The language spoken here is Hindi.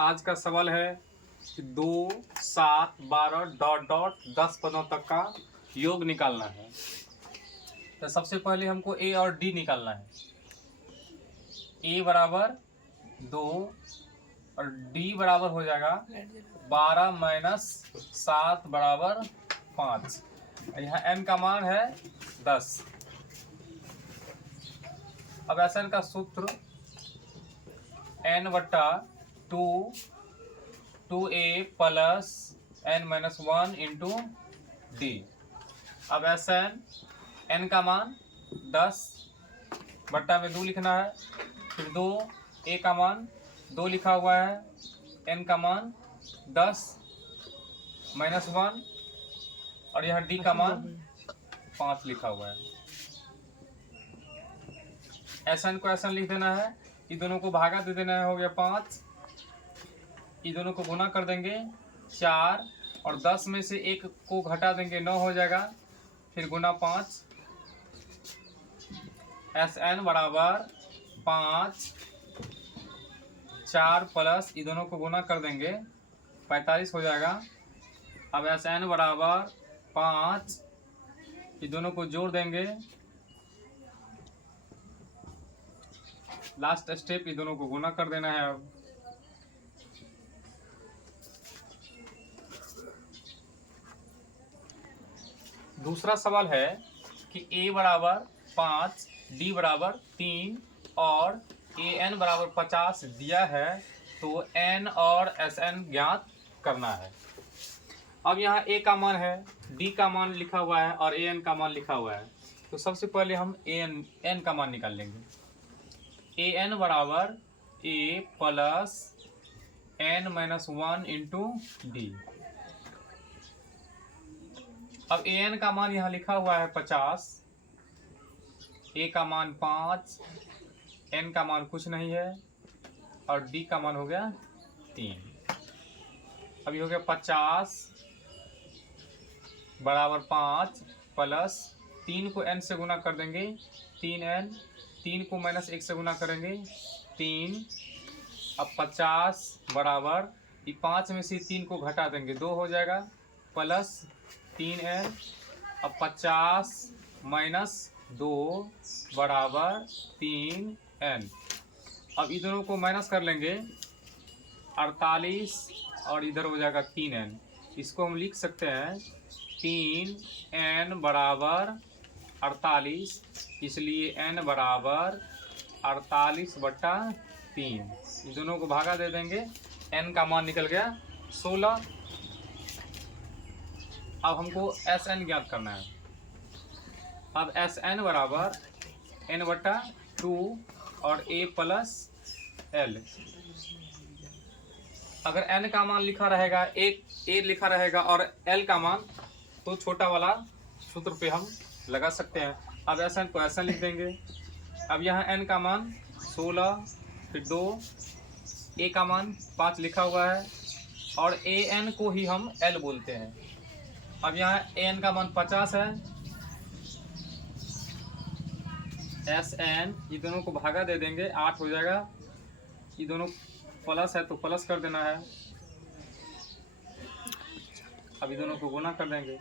आज का सवाल है कि 2, 7, 12 डॉट डॉट 10 पदों तक का योग निकालना है। तो सबसे पहले हमको ए और डी निकालना है। ए बराबर 2 और डी बराबर हो जाएगा 12 माइनस 7 बराबर 5। यहाँ एन का मान है 10। अब ऐसा का सूत्र n/2 a plus n-1 into D. अब ऐसा n का मान 10 बट्टा में 2 लिखना है, फिर 2 a का मान 2 लिखा हुआ है, n का मान 10 -1 और यह d का मान 5 लिखा हुआ है। ऐसा को ऐसा लिख देना है, ये दोनों को भागा दे देना है, हो गया 5। ये दोनों को गुना कर देंगे 4 और 10 में से 1 को घटा देंगे 9 हो जाएगा, फिर गुना 5। Sn बराबर 5 4 प्लस ये दोनों को गुना कर देंगे 45 हो जाएगा। अब Sn बराबर 5 ये दोनों को जोड़ देंगे, लास्ट स्टेप ये दोनों को गुना कर देना है। अब दूसरा सवाल है कि a बराबर 5 d बराबर 3 और an बराबर 50 दिया है, तो n और Sn ज्ञात करना है। अब यहाँ a का मान है, d का मान लिखा हुआ है और an का मान लिखा हुआ है, तो सबसे पहले हम n का मान निकाल लेंगे। an बराबर a plus n-1 into D. अब an का मान यहाँ लिखा हुआ है 50, a का मान 5, n का मान कुछ नहीं है और d का मान हो गया 3। अभी हो गया 50 बराबर 5 प्लस 3 को n से गुना कर देंगे 3n, 3 को -1 से गुना करेंगे 3। अब 50 बराबर ये 5 में से 3 को घटा देंगे 2 हो जाएगा, प्लस 3n। अब 50 - 2 बराबर 3n। अब इन दोनों को माइनस कर लेंगे 48 और इधर हो जाएगा 3n। इसको हम लिख सकते हैं 3n बराबर 48, इसलिए n बराबर 48/3। इन दोनों को भागा दे देंगे, n का मान निकल गया 16। अब हमको Sn ज्ञात करना है। अब Sn बराबर n/2 और a प्लस l। अगर n का मान लिखा रहेगा, a लिखा रहेगा और l का मान, तो छोटा वाला सूत्र पे हम लगा सकते हैं। अब Sn को ऐसा लिख देंगे। अब यहाँ n का मान 16, फिर 2, a का मान 5 लिखा हुआ है और an को ही हम l बोलते हैं। अब यहाँ an का मान 50 है, Sn ये दोनों को भागा दे देंगे 8 हो जाएगा, ये दोनों प्लस है तो प्लस कर देना है। अब ये दोनों को गुना कर देंगे